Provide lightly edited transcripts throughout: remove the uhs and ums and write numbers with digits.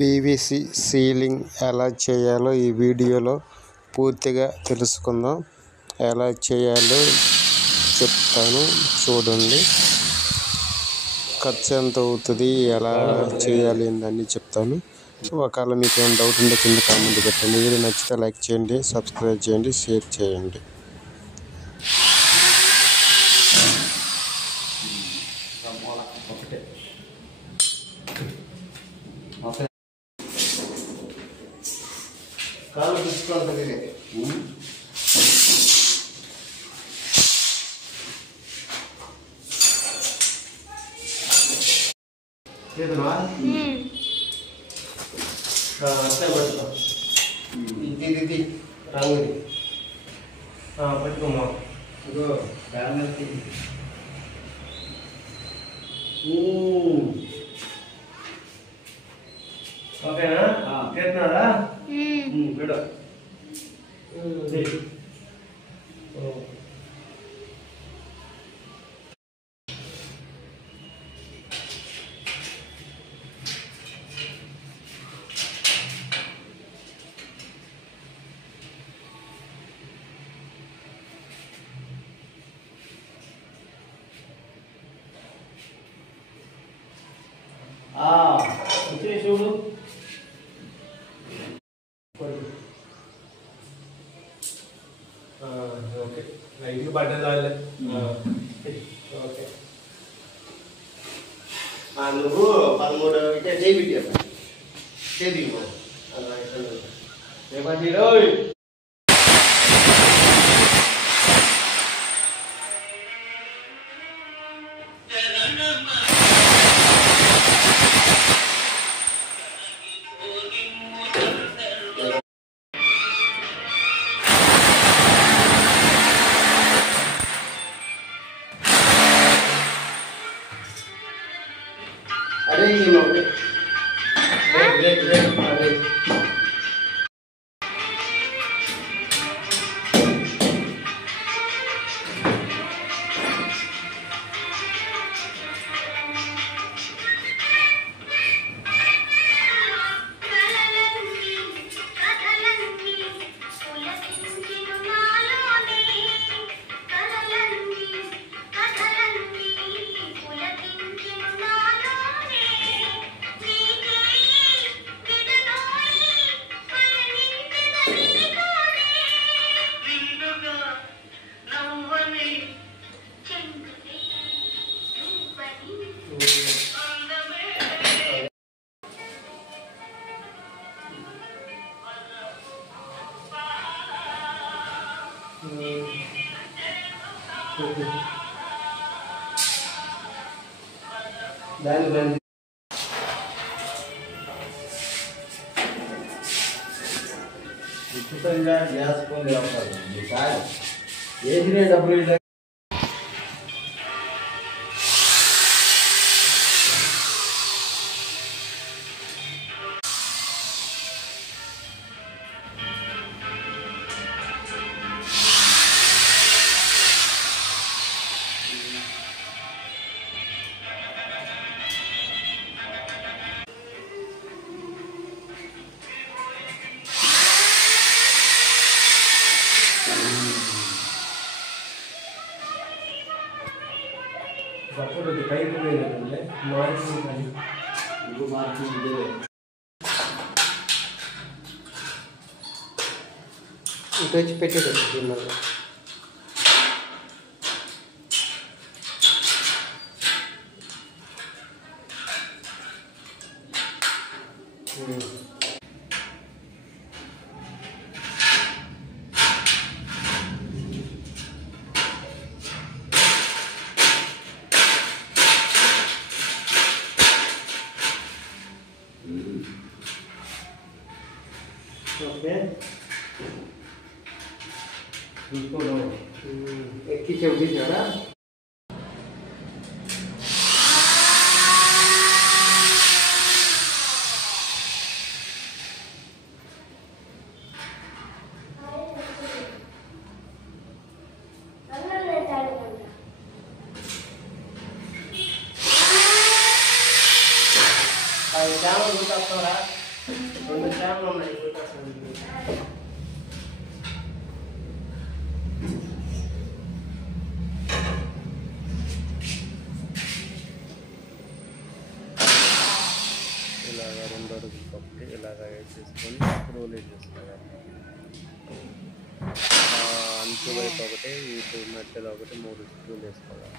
PVC ceiling ఎలా చేయాలో ఈ వీడియోలో పూర్తిగా తెలుసుకుందాం. ఎలా చేయాలో చెప్తాను చూడండి. ఖర్చు ఎంత అవుతుంది, ఎలా చేయాలి అన్నీ చెప్తాను. ఒకవేళ మీకు ఏమైనా డౌట్ ఉంటే కింద కామెంట్ పెట్టండి. వీడియో నచ్చితే లైక్ చేయండి, సబ్స్క్రైబ్ చేయండి, షేర్ చేయండి. కాలు తీసుకోవాలి చేతున్నా అట్లే పట్టుకో. ఇది రంగుది పట్టుకోమా. ఇగో బ్యాలెన్స్ ఓకేనా? చేస్తున్నారా? బిడ వచ్చే చూడు. ఓకే, లైట్గా పడ్డది వాళ్ళే. ఓకే, నువ్వు 13 ఇటే చేయి అరే దాని ఉచితంగా గ్యాస్ పొందే అవకాశం ఈసారి ఏది డబ్బులు అప్పుడు పైపు లేదంటే మార్కింగ్ ఇంకో మార్కింగ్ ఇదే ఇటు వచ్చి పెట్టేది దీనివల్ల. ఓకే, చూసుకోవడం ఎక్కించే తీసారా? శ్యామ చూస్తారా? 2 ఫ్యాన్లు ఉన్నాయి. ఇలాగా 2 అడుగులు కప్పి ఇలాగా వేసేసుకొని రోల్ వేసేసుకోవాలి. అంచు వైపు ఒకటి, ఇటు మధ్యలో ఒకటి 3 స్క్రూలు వేసుకోవాలి.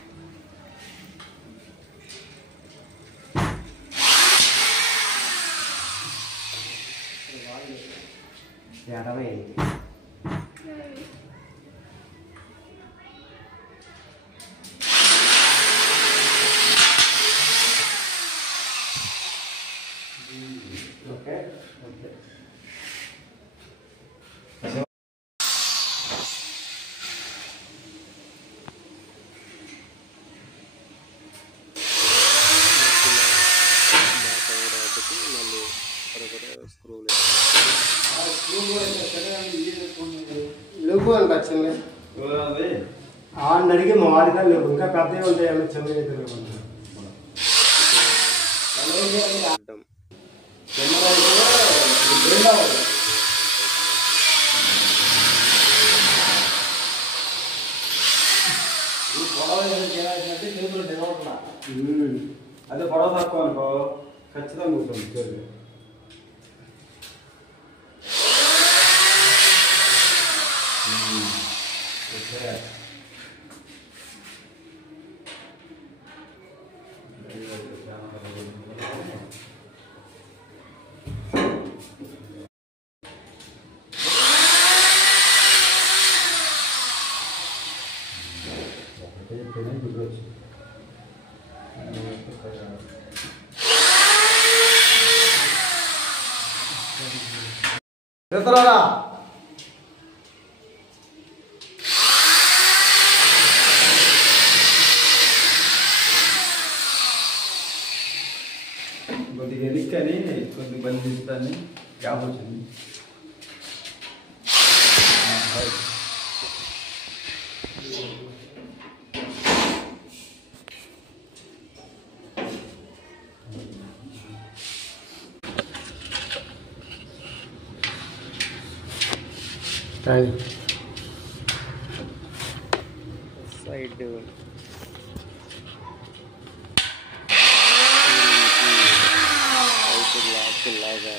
Okay okay. లేవు అనిపించింది. అడిగి మా వాడిగా లేవు, ఇంకా పెద్దవి ఉంటాయి. చిన్నవి అదే పొడవ తక్కువ అనుకో ఖచ్చితంగా కూర్చోండి. చెప్తారా కొద్దిగా ఎన్నికని కొద్దిగా బంధిస్తాను గ్యాప్ వచ్చింది. సైడ్ లాగా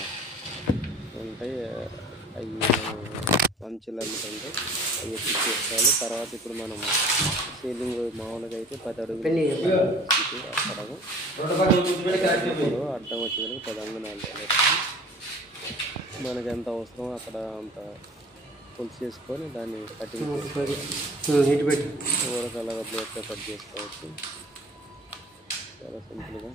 ఉంటాయి. అవి మంచులు అమ్ముతుంటే అవి ఎక్కించేసుకోవాలి. తర్వాత ఇప్పుడు మనం సీలింగ్ మామూలుగా అయితే 10 అడుగులు అక్కడము అడ్డం వచ్చేదానికి 10 అంగుళాలు మనకి ఎంత అవసరమో అక్కడ అంత పులుసు చేసుకొని దాన్ని కటింగ్ ఊరకలాగా ప్లేట్తో కట్ చేసుకోవచ్చు. చాలా సింపుల్గా.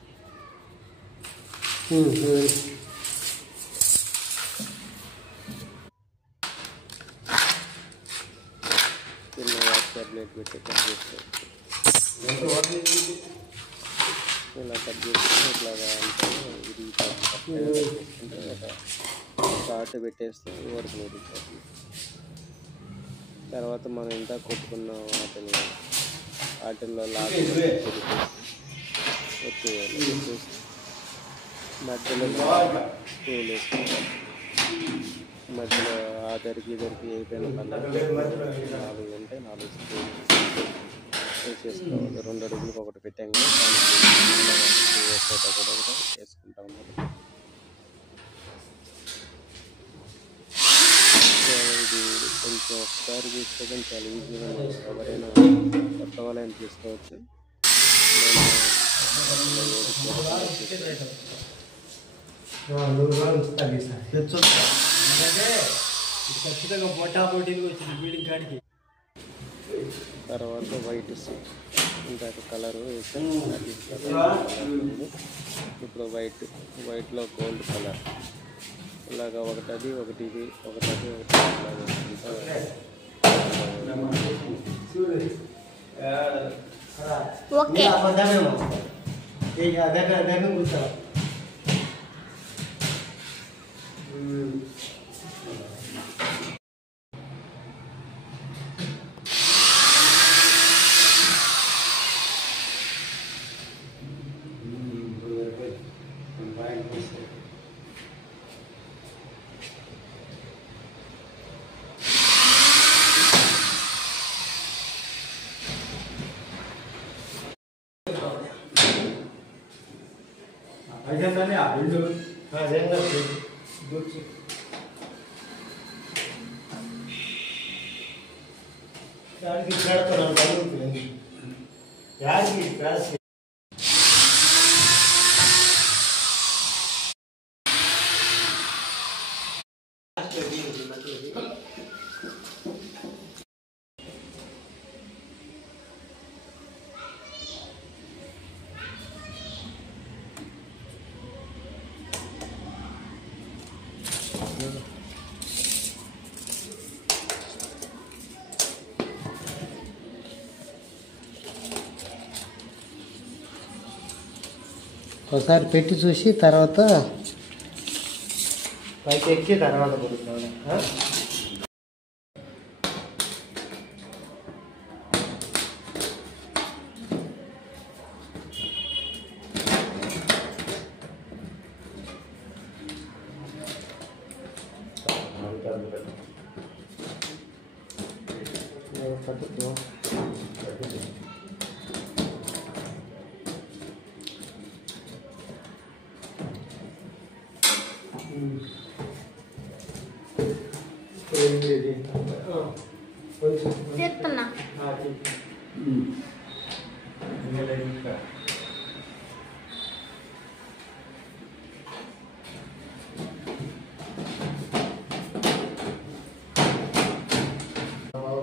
చిన్న వాటర్ ప్లేట్ పెట్టి కట్ చేసుకోవచ్చు. ఇలా కట్ చేసుకుని ఇట్లాగా అంటే ఇది చేసుకుంటే చాట్ పెట్టేస్తే వరకు నూరుతుంది. తర్వాత మనం ఇంకా కొట్టుకున్న వాటిల్లో వచ్చేయాలి. మధ్యలో స్క్రూలు వేసుకుంటాం. మధ్యలో ఆఖరికి ఇద్దరికి అయిపోయిన 4 ఉంటే 4 స్క్రూలు వేసేసుకోవాలి. 2 అడుగులకు ఒకటి పెట్టాం కదా, కూడా వేసుకుంటా ఉన్నాం. ఇది కొంచెం ఒకసారి తీసుకోవడం చాలా ఈజీగా ఎవరైనా కొత్త వాళ్ళని తీసుకోవచ్చు. ఖచ్చితంగా పోటీలు వచ్చింది బిల్డింగ్ కాడికి. తర్వాత వైట్ ఇంకా కలరు వేసాను. ఇప్పుడు వైట్లో గోల్డ్ కలర్ ఇలాగా ఒకటి అది ఒకటి ఇది ఒకటి అది ఒకటి ఒకసారి పెట్టి చూసి తర్వాత పైకి ఎక్కి తర్వాత కొడుతున్నాను. పట్టుకో చెప్తున్నా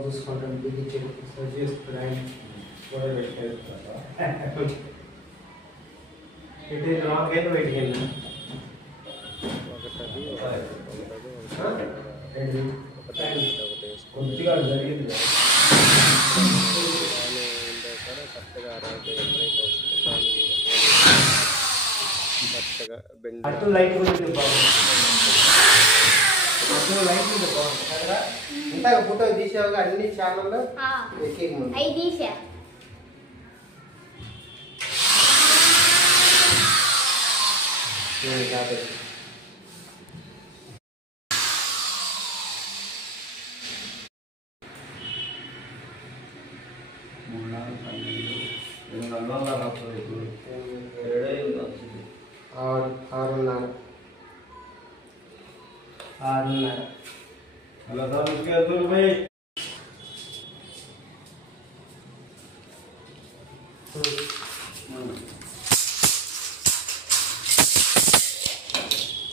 చూసుకుంటాను ఇది రాకైనా బయటికి కొద్దిగా జరిగింది అటు లైట్ గురించి బాగుంది. లైట్ గురించి బాగుంది కదా. ఇంతగా ఫోటో తీసేవాగా అన్ని ఛానల్లో ఎక్కే ముందు అవి తీసా కాబట్టి ఆరున్నర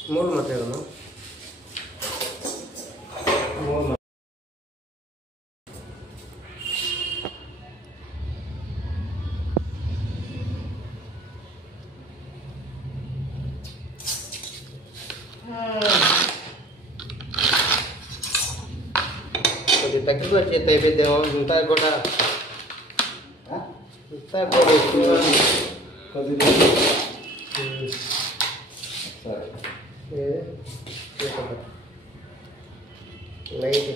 మూడు మధ్యలో మూడు కొద్దిగా తగ్గిపోయి చేతి అయిపోద్దేమో. ఇంత కూడా లైట్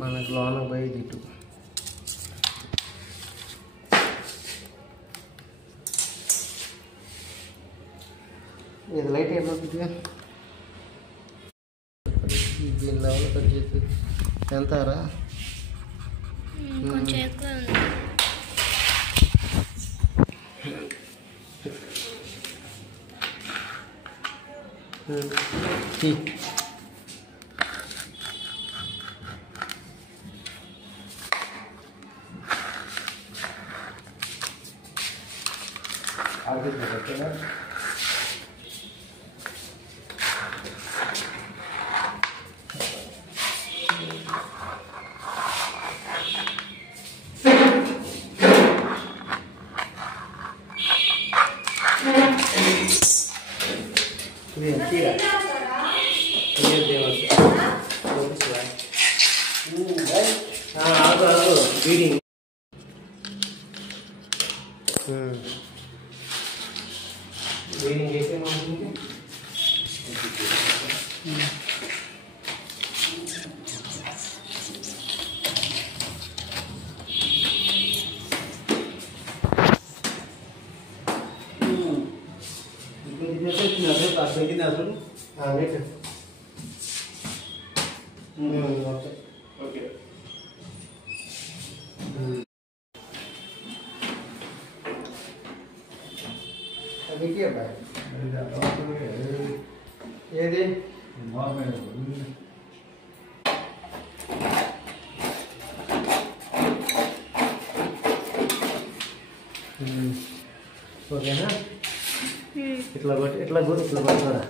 మనకు లోన పోయి ఇటు ఇది లైట్ ఏమవుతుందిగా దీని లెవెల్ కట్ చేసి ఎంతారా కొంచెం ఎక్కువ ఉంది. బీడింగ్ బీడింగ్ చేసే ఓకే నీకే బాయ్ ఏది ఓకేనా ఇట్లా కొట్టి ఇట్లా కొట్టుకోరా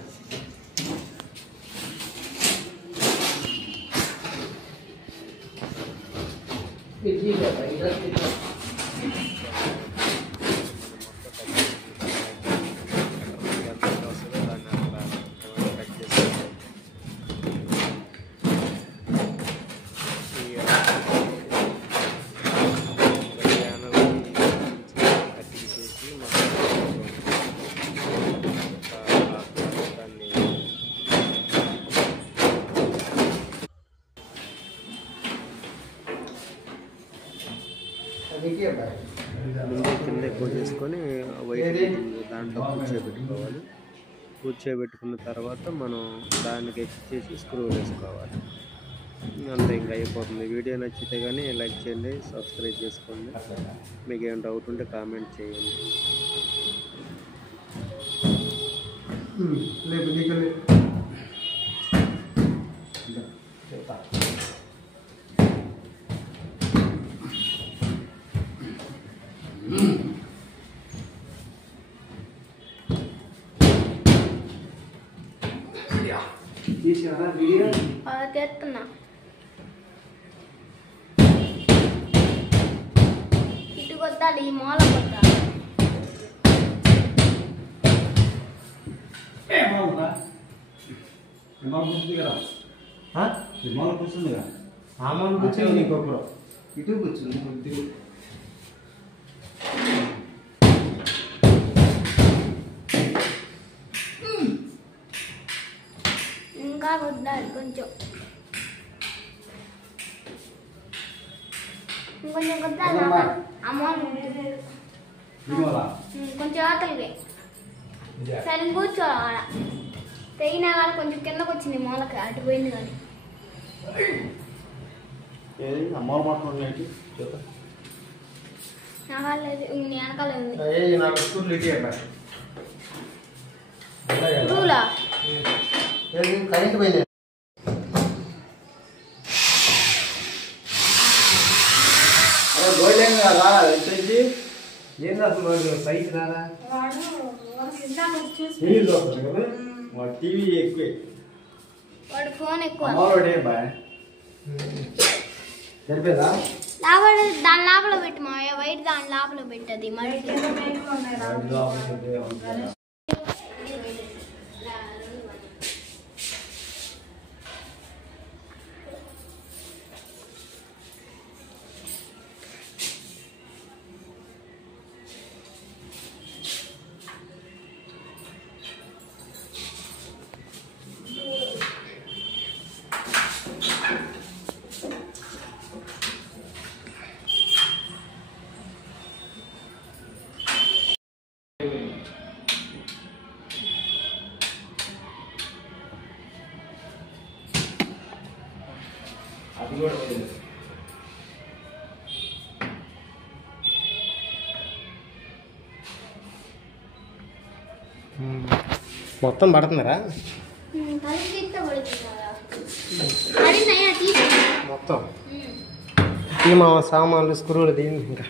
ముందు కింద ఎక్కువ చేసుకొని వైట్ దాంట్లో కూర్చోబెట్టుకోవాలి. కూర్చోబెట్టుకున్న తర్వాత మనం దానికి ఎక్కించేసి స్క్రూ వేసుకోవాలి. అంతే, ఇంకా అయిపోతుంది. వీడియో నచ్చితే కానీ లైక్ చేయండి, సబ్స్క్రైబ్ చేసుకోండి. మీకు ఏమైనా డౌట్ ఉంటే కామెంట్ చేయండి. చేస్తున్నా ఇటు కొట్టాలి, ఈ మూల కొట్టాలి. కూర్చుందిగా ఆమాలు కూర్చొని నీకు ఒకరు ఇటు కూర్చుంది కొద్దిగా ఇంకా కొట్టాలి కొంచెం, ఇంకొంచెం కొట్టాలి. కొంచెం ఆకలికి సరే కూర్చోవాలి. తెగినా కానీ కొంచెం కిందకు వచ్చింది మూలకి, అటు పోయింది కానీ నాకాలేదు, వెనకాల ఉంది. రూలా కరెంట్ పోయింది. ఏం అసలు సైజ్ రాదా టీవీ ఎక్కువే వాడు ఫోన్ ఎక్కువ సరిపోదా దాని లోపల పెట్టి మా వైట్ దాని లోపల పెట్టది మరి. అది కూడా లేదు. మొత్తం పడుతున్నారా మొత్తం ఈ మా సామాన్లు స్క్రూలు దీన్ని ఇంకా